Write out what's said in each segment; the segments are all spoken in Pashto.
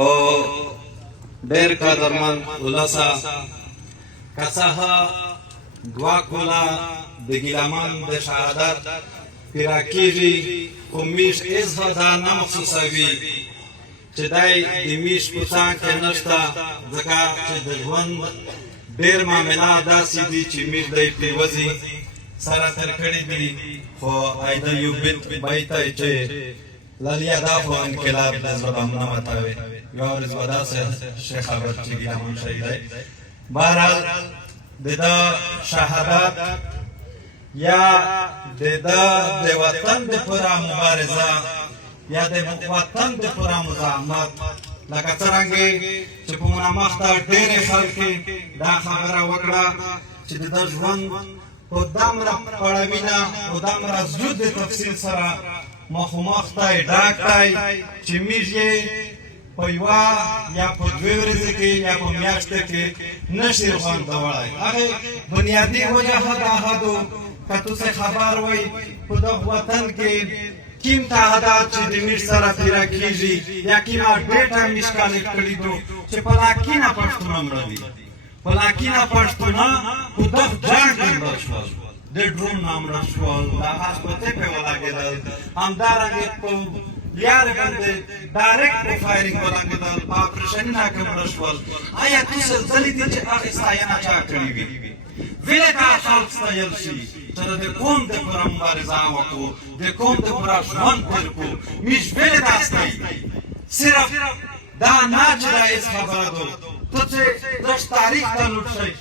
او ډېر قدرمن ولسه کڅه دعا کوله د ګیلمان د شهادت پیرا کېږي خو میش اظهار دا نه محسوسوي چې دی د میش په څنګ کې نشته ځکه چې د ژوند ډېر معاملات داسې دي چې میش دی پرېوځي سره تر کړي دي خو ایده یو بیت دی چې لالیا دا خو انقلاب د زړه نه ماتوي یو ورځ به داسې شیخ خبر چې ګیلمان شهید دی بهرحال د ده شهادت یا د ده د وطن د پوره مبارزه یا د وطن د پوره مزاحمت لکه څرنګې چې په منامخته ډېرې خلکې دا خبره وکړه چې د ده ژوند په دومره پړاوینه په دومره زود د تفصیل سره مخامخ دی ډاک دی چې میږ یې په یوه یا په دوې ورځې کې یا په میاشته کې نشي خوندولی هغې بنیادي وجه هغه دو که تاسې خبر وئ په دغه وطن کې کیم تعهدات چې د میش سره تېره کېږي یا کومه ډېټه میش کالېکټ کړي دو چې په لاکینه پښتونه مړه دي په لاکینه پښتونه په دغه جنګ کې مړه شول د ډرون نه مړه شول د هسپتې پې ولګېدل همدارنګې په لیارې باندې ډایرکټ په فایرینګ ولګېدل په اپریشنونه کې مړه شول آیا تاسې ځلې دي چې هغې ستاینه چا کړې وي ولې دا خلک ستایل شي چې د قوم د پوره مبارزه وکړو د قوم د پوره ژوند تېر کړو میش ولې دا ستایي صرف دا نه چې دا هېڅ خبره ده ته چې دغه تاریخ ته لوټ شئ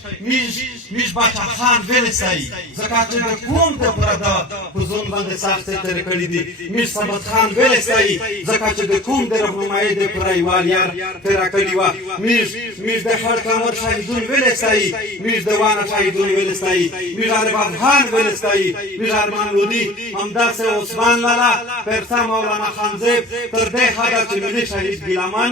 میش باچا خان ولې ستایي ځکه چې د قوم د پوره ده په ژوند باندې سختۍ تېرې کړي دي میش ثبت خان ولې ستایي ځکه چې د قوم د رهنمایۍ د پوره یوه لار تېره کړې وه میش د خړ کمر شهیدون ولې ستایي میش د وانه شهیدون ولې ستایي میش عارف افغان ولې ستایي میش ارمان لودي همداسې عثمان لالا پرسا مولانا خانزیب تر دې حده چې ملي شهید ګیلمان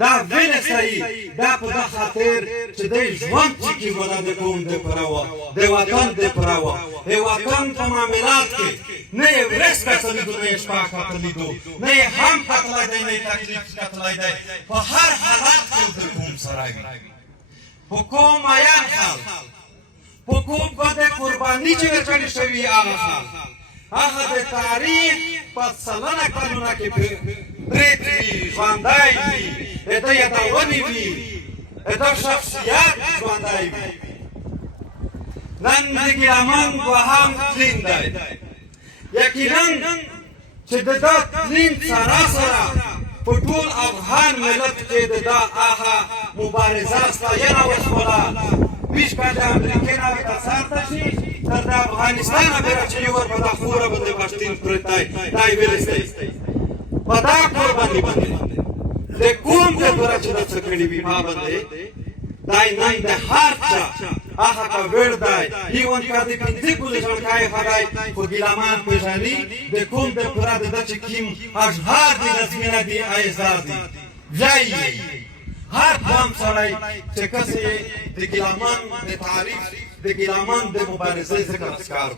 دا ولې ستایي دا په دغه خاطر چې دی ژوند چې کېږي دا د قوم د پوره وه د وطن د پوره وه د وطن په معاملات کې نه یې ورځ کتلی دو نه یې شپه کتلی دو نه یې هم کتلی دی نه یې تکلیف کتلی دی په هر حالت کې د قوم سره وي په کوم عیان حال په کوم باندې قرباني چې ورکړې شوي هغه حال هغه د تاریخ په سلنه کلونه کې پرېت وي ژوندی وي د ده یادونې وي د ده شخصیت ژوندی وي نن د ګیلمان دوهم تلین دی یقینا چې د ده تلین سره سره په ټول افغان ملت کې د ده هغه مبارزه ستاینه وشوله بیش که د امریکې نه ورته سرته شي تر د افغانستانه بېره چې یو ور په دا خوره باندې پښتین پرت دی دا یې ویلی ستایي په دا قرباني باندې د قوم د پوره چې ده څه کړي وي ما باندې دی نن د هر چا هغه ته ویړ دی ایون که د پنځه پولې ژوندکی ښه دی خو ګیلمان پېژني د قوم د پوره د ده چې کوم اشعار دي نظمونه دي ایزار دي وایي هر قوم سړی چې کسې د ګیلمان د تعریف د ګیلمان د مبارزې ذکر اسکار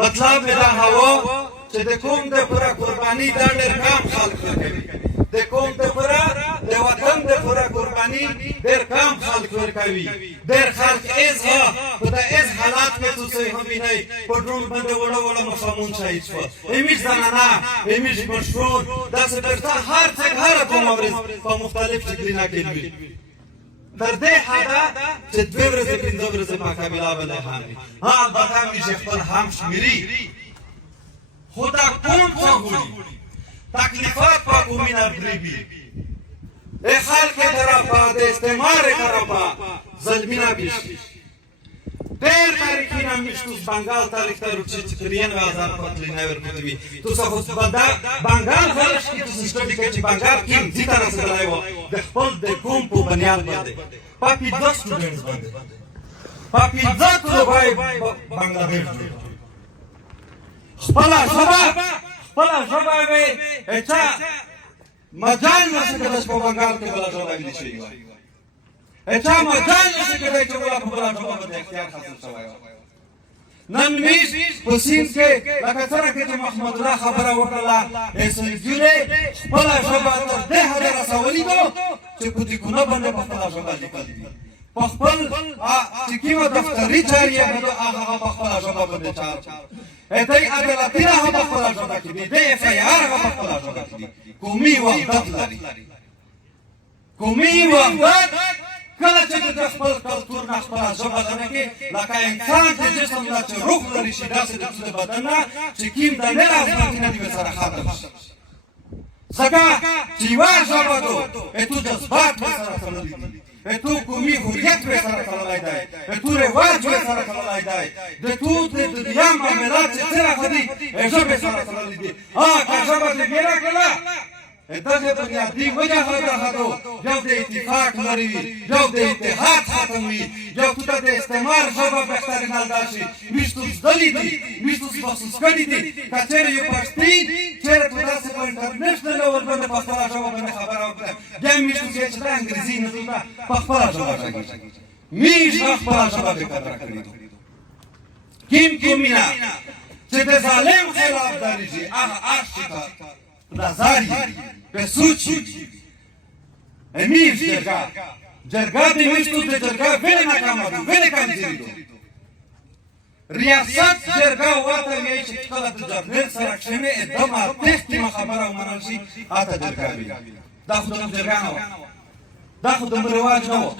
مطلب مې دا هوا چې د قوم د پوره قرباني دا ډېر کم خلک ورکوي د قوم د پوره د وطن د پوره قرباني ډېر کم خلک ورکوي ډېر خلک اظهار په دا اس حالات کې تاسو هم وینئ په ډرون باندې وړه وړه مسلمان شهید شول امیش زنانه امیش مشهور داسې درته هر څه هره کومه ورځ په مختلف شکلونه کې وي تر دې حده چې دوې ورځې پنځه ورځې په قبیله باندې هم وي ها البته میش خپل هم شمېري خو دا قوم څه ګوري تکلیفات په قومي نردریبي ای خلک طرفه د استعمار طرفه ظلمینه بیش ډېر تاریخونه میش توس بنګال تاریخ ته روچي چې 93,000 پتلینه ورکوي توس خو بنګال خلک چې توس سټډي کوي چې بنګال کې ځیته رسېدلی وه د خپل د قوم په بنیاد باندې په 15 سټوډنټس باندې په 15 طلبای بنګلادیش خپله ژبه به چا مجال نشي کېدای چې په بنګال کې بله ژبه ویلې شوې وه چا مجال نشي کېدای چې بله په بله ژبه باندې اختیار حاصل شوی وه نن میش په سیند کې لکه څرنګه چې محمد الله خبره وکړله سلجونې خپله ژبه تر دې حده رسولي ده چې په تیکونه باندې په خپله ژبه لیکلي دي په خپل چې کومه دفتري چارې یې ده هغه په خپله ژبه باندې چار دی عدالتونه هم په خپله ژبه کې دي د اف ای آر هم په خپله ژبه کې دي قومي وحدت لري قومي وحدت کله چې د خپل کلتور نه خپله ژبه لري کې لکه انسان چې جسم نه چې روح لري شي داسې د بدن نه چې کوم د نه لازماتي نه دي ورسره ختم شي ځکه چې یوه ژبه ده تو جذبات ورسره تړلي دي تو قومي هویت ورسره تړلی دی تو رواج ورسره تړلی دی د تو د دنیا معاملات چې څرنګه دي ژبې سره تړلي دي که ژبه دې هېره کړله دغه بنیادي وجه هغه ده یو د اتفاق لري یو د اتحاد ختم وي یو ته د استعمار ژبه بهترین دا شي میشتو زدلي دي میشتو محسوس کړي دي که چېرې یو پښتین چېرې په داسې په انټرنیشنل لیول باندې په خپله ژبه باندې خبره وکړه بیا میشتو چې دا انګریزي نه ده په خپله ژبه غږېږي میش په خپله ژبه دې قدر کړي دي کوم مینه چې د ظالم خلاف درېږي هغه عاشق نظاری به سوچی امیش جرگاه دی میشتو د جرگاه ولی ناکامه دو ولی کمزیری دو ریاست جرگاه واتا ویئی چه کلا د جرنیل سرک شمی ادما تختی مخبره و منال شی آتا جرگاه بی دا خودم جرگاه نو دا خودم رواج نو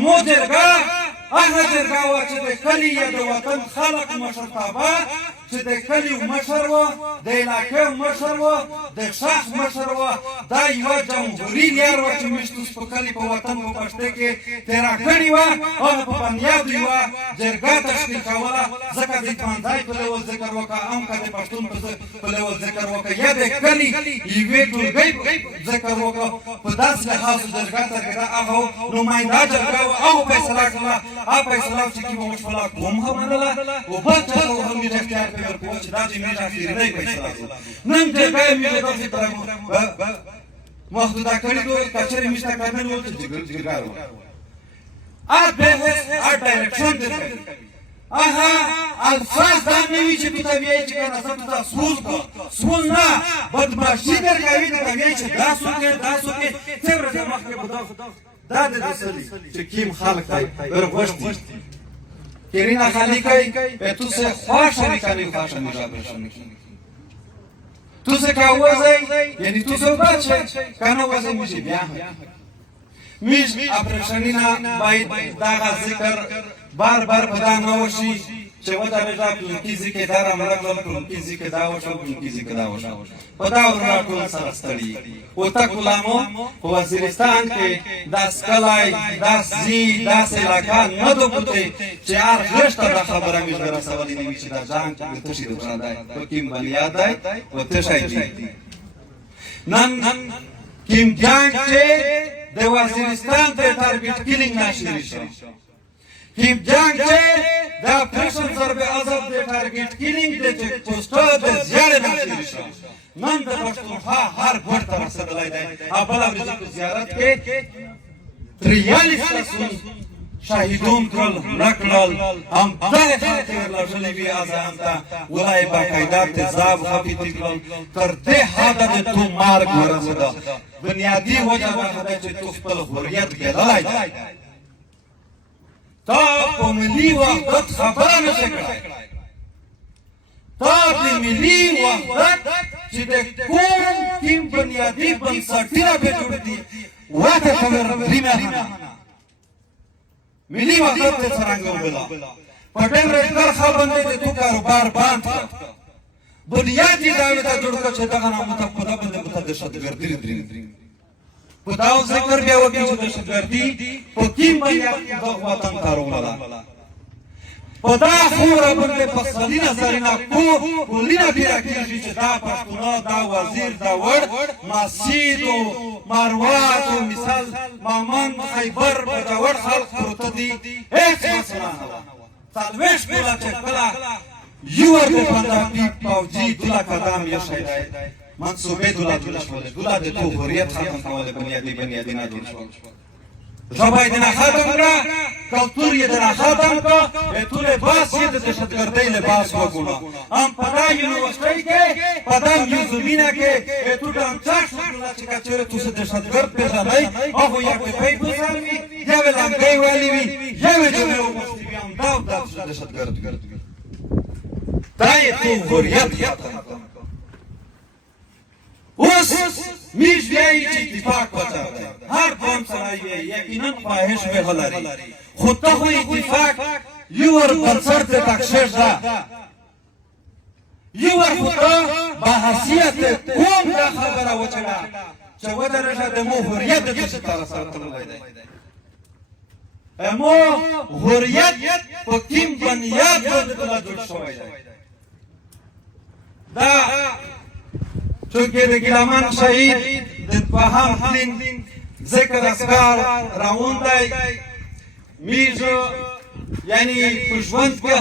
مو جرگاه هغه جرګه وه چې د کلي یا د وطن خلق مشرتابه چې د کلي مشر وه د علاقې مشر وه د شخص مشر وه دا یوه جمهوري لار وه چې مشتوس په کلي په وطن په پښتې کې تېره کړې وه هغه په بنیاد یوه جرګه تشکیل کوله ځکه د ځوانځای په لیول ذکر وکړه هم که د پښتون په لیول ذکر وکړه یا د کلي یوې ټولګۍ ذکر وکړه په داسې لحاظو جرګه ترکېده هغه نماینده جرګه وه هغه فیصله کړله هغه فیصله چې کومه وشوله قوم هم منله او بل چا ته هم میږ اختیار پرې ورکوه چې دا چې میږ اخرنۍ فیصله شوه نن جرګه یې میږ داسې محدوده کړي دو که چېرې میږ ته کارمل وو چې جرګه وه هر بحث هر ډایرکشن درکوي هغه الفاظ دا نه وي چې پته وایي چې که نظر ته سوز کړه سوز نه بدماشي درکوي درته وایي چې دا څوک دی دا څوک دی څه ورځې مخکې به دا د دې څه دي چې کیم خلق دی ورغوښتي کرینا خالی کوي تو سے خواہ شریکا نہیں خواہ شریکا تو سے کا وزای یعنی تو سے بچه کنه وزای میشه بیا میش اپریشنینا باید داغا ذکر بار بار پدا نوشی چې ودا رجا پلکی ذکر دار امرګل پلکی ذکر دا وشو پلکی ذکر دا وشو پدا ورا ټول سره ستړي او تا کلامو په وزیرستان کې داس کلای داس زی داس علاقہ نه دوته چې هر غشته دا خبره مې در سوالي نه چې دا ځان ته تشي درځای په کیم بنیاد دی او تشای دی نن کیم جان چې د وزیرستان ته ټارګټ کیلینګ نشي شو کیم جان چې دا پرشن ضرب عذاب د ټارګټ کیلینګ د پوسټر د زیاده نشي شو نن د پښتونخوا هر ګوټ ته رسېدلی دی بل ورځې په زیارت کې 43 کسان شهیدون کړل مړه کړل همدغې خلک یې ورلوژلي وي اذان ته ولای باقاعده تیزاب خفیتي کړل تر دې حده د تو مارګ ورسېده بنیادي وجه دا ده چې تو خپل حریت ګېدلی دی تا په ملي وحدت خبره نشې کړی تا د ملي وحدت چې د کوم بنیادي بنسټونه پرې جوړ دي واته خبر ریمه ملي وحدت ته څرنګه وبله په ټیم رېګلر خل باندې د تو کاروبار بند کړ بنیاد یې دا وته جوړ کړ چې دغه نامه ته په باندې په دهشتګردي درې په دا ذکر بیا وکړي چې دهشتګردي په کوم بنیاد د وطن کاروبار په دا خوره باندې په صدی نظرینه کولینه پیرا کېږي چې دا پښتونه دا وزیر دا وړ مسجد او مروات او مثال مامان خیبر په دا وړ خلق پروته دي هیڅ مسله نه وه څلوېښت کاله چې کله یوه د پنجابي فوجي دوله قدم ایښی دی منصوبې دوله جوړه شولې دوله د تو حریت ختم کولی بنیادي نه جوړ شول ژبه یې دنه ختم کړه کلتور یې دنه ختم کړه تو لباس یې د دهشتګردۍ لباس وګڼه هم په دا یونیورسټۍ کې په دا میوزیمونه کې تو ډانسر شوګله چې که چېرې تو څه دهشتګرد پېژنئ هغو یا ټوپۍ په سر وي یا یې لنګۍ والې وي یا یې جبې وغوښتې وي همدا دهشتګرد وي دا یې تو هوریت ختم کړه اوس میش وایي چې اتفاق وچار دی هر قوم سړی وایي یقینا خواهش به لري خو ته خو اتفاق یور پر سر ته تکشش ده یور خو ته بحثیت قوم دا خبره وچړه چې ودرېږه د مو هوریت د چې تا سره تړلی دی مو هوریت په کوم بنیاد باندې بله جوړ شوی دی دا چونکه د ګیلمان شهید د دوهم پلین ذکر اسکار راوند دی میژو یعنی په ژوند کې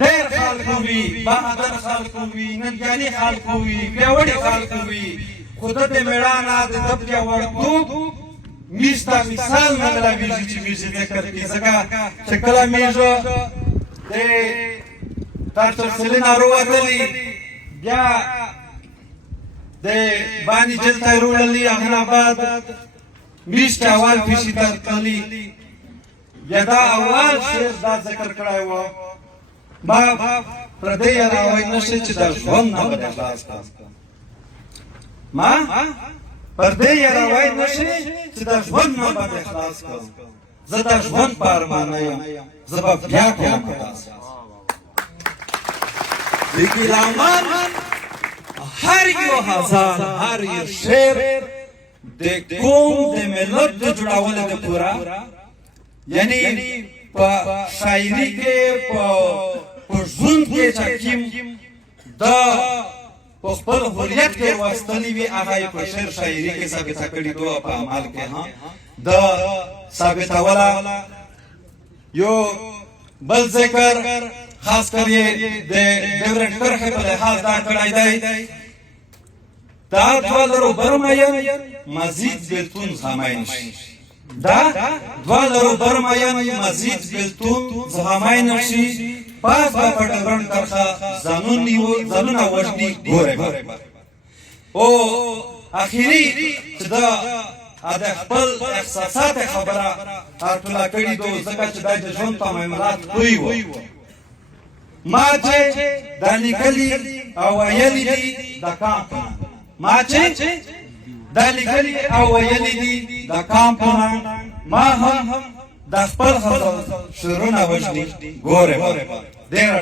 ډېر خلکو وي بهادر خلکو وي ننګیالي خلکو وي پیاوړي خلکو وي خو د دې مېړانه د ده پیاوړتوب میژ ته مثال نه میلاویږي چې میژ یې ذکر کړي ځکه چې کله میژو د ډاکټر سلینا راوتلي بیا د بانی جل ته یې راوړلي هغه نه بعد میژ ته اول پیشي درتللي بیا دا اول شعر دا ذکر کړی و ما پردی راوی نشي چې دا ژوند نه به خلاص کړم ما پردی راوی نشي چې دا ژوند نه به خلاص کړم زه دا ژوند په ارمانه یم زه به بیا کوم خلاص د ګیلمان هر یو هزار هر یو شعر د قوم د ملت د جوړولو دپاره یعنی په شاعري کې په ژوند کې چې کوم دا په خپل هویت کې واستلي وي هغه یې په شعر شاعري کې ثابته کړي دي او په عمل کې دا ثابتوله یو بل ذکر خاص کر یې د ډیورنډ کرښې په لحاظ دا کړی دی دا دوه لرو برمین مزید بېلتون زغمی نشي دا دوه لرو برمین مزید بېلتون زغمی نشي پاس به په ډیورنډ کرښه ځانونه وژني ګورئ او اخري چې دا د خپل احساسات خبره راټوله کړي دو ځکه چې دا د ژوند تمامات پوی و ما چې دا لیکلي او ویلي دي د کام ما چې دا لیکلي او ویلي دي د کام ما هم د خپل شعرونه وژني ګورئ ډېره